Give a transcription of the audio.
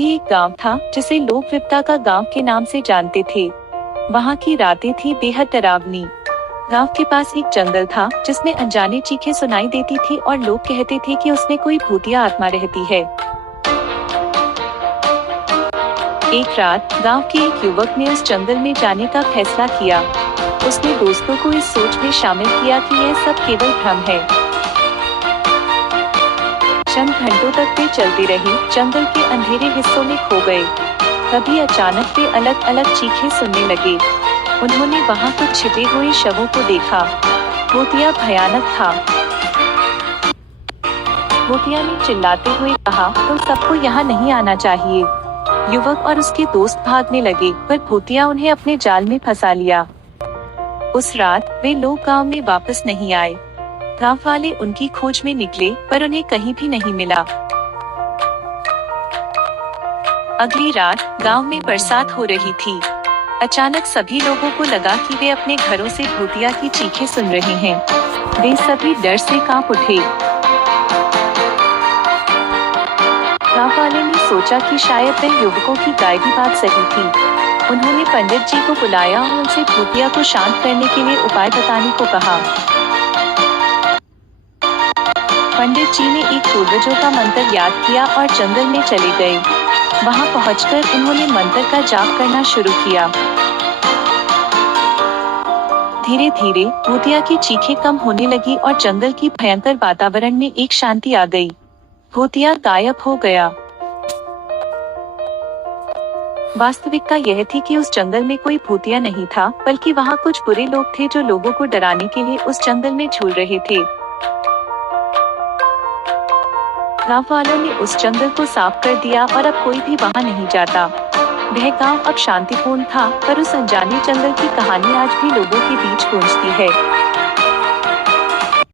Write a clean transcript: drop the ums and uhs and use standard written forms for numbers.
भी एक गांव था जिसे लोग विपदा का गांव के नाम से जानते थे। वहां की रातें थी बेहद डरावनी। गांव के पास एक जंगल था जिसमें अनजानी चीखें सुनाई देती थी और लोग कहते थे कि उसमें कोई भूतिया आत्मा रहती है। एक रात गांव के एक युवक ने उस जंगल में जाने का फैसला किया। उसने दोस्तों को इस सोच में शामिल किया कि यह सब केवल भ्रम है। चंद घंटों तक वे चलते रहे, जंगल के अंधेरे हिस्सों में खो गए। तभी अचानक वे अलग अलग चीखें सुनने लगे। उन्होंने वहां कुछ छिपे हुए शवों को देखा। भूतिया भयानक था। भूतिया ने चिल्लाते हुए कहा, तो सबको यहाँ नहीं आना चाहिए। युवक और उसके दोस्त भागने लगे, पर भूतिया उन्हें अपने जाल में फंसा लिया। उस रात वे लोग गांव में वापस नहीं आए। गांव वाले उनकी खोज में निकले, पर उन्हें कहीं भी नहीं मिला। अगली रात गांव में बरसात हो रही थी। अचानक सभी लोगों को लगा कि वे अपने घरों से भूतिया की चीखें सुन रहे हैं। वे सभी डर से कांप उठे। गांव वाले ने सोचा कि शायद वह युवकों की गायबी बात सही थी। उन्होंने पंडित जी को बुलाया और उनसे भूतिया को शांत करने के लिए उपाय बताने को कहा। पंडित जी ने एक पूर्वजों का मंत्र याद किया और जंगल में चले गए। वहां पहुंचकर उन्होंने मंत्र का जाप करना शुरू किया। धीरे धीरे भूतिया की चीखें कम होने लगी और जंगल की भयंकर वातावरण में एक शांति आ गई। भूतिया गायब हो गया। वास्तविकता यह थी कि उस जंगल में कोई भूतिया नहीं था, बल्कि वहां कुछ बुरे लोग थे जो लोगों को डराने के लिए उस जंगल में झूल रहे थे। गांव वालों ने उस जंगल को साफ कर दिया और अब कोई भी वहां नहीं जाता। वह गांव अब शांतिपूर्ण था, पर उस अनजाने जंगल की कहानी आज भी लोगों के बीच गूंजती है।